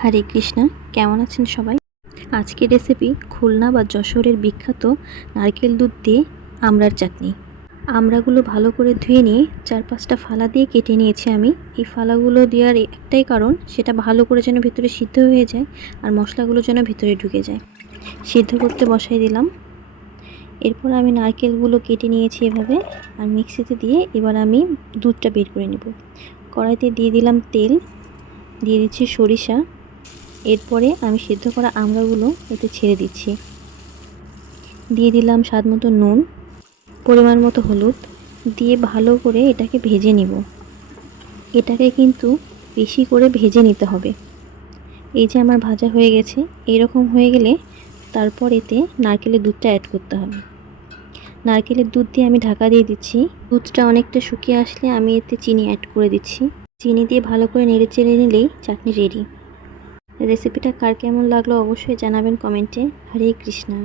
হরে কৃষ্ণা। কেমন আছেন সবাই? আজকের রেসিপি খুলনা বা যশোরের বিখ্যাত নারকেল দুধ দিয়ে আমড়ার চাটনি। আমড়াগুলো ভালো করে ধুয়ে নিয়ে 4-5টা ফালা দিয়ে কেটে নিয়েছি আমি। এই ফালাগুলো দেওয়ার একটাই কারণ, সেটা ভালো করে যেন ভিতরে সিদ্ধ হয়ে যায় আর মশলাগুলো যেন ভিতরে ঢুকে যায়। সিদ্ধ করতে বসাই দিলাম। এরপর আমি নারকেলগুলো কেটে নিয়েছি এভাবে, আর মিক্সিতে দিয়ে এবার আমি দুধটা বের করে নেব। কড়াইতে দিয়ে দিলাম তেল, দিয়ে দিচ্ছি সরিষা। এরপরে আমি সিদ্ধ করা আমড়াগুলো এতে ছেড়ে দিচ্ছি। দিয়ে দিলাম স্বাদ মতো নুন, পরিমাণ মতো হলুদ দিয়ে ভালো করে এটাকে ভেজে নিব। এটাকে কিন্তু বেশি করে ভেজে নিতে হবে। এই যে আমার ভাজা হয়ে গেছে, এইরকম হয়ে গেলে তারপর এতে নারকেলের দুধটা অ্যাড করতে হবে। নারকেলের দুধ দিয়ে আমি ঢাকা দিয়ে দিচ্ছি। দুধটা অনেকটা শুকিয়ে আসলে আমি এতে চিনি অ্যাড করে দিচ্ছি। চিনি দিয়ে ভালো করে নেড়ে চেড়ে নিলেই চাটনি রেডি। রেসিপিটা কার কেমন লাগলো অবশ্যই জানাবেন কমেন্টে। হরে কৃষ্ণা।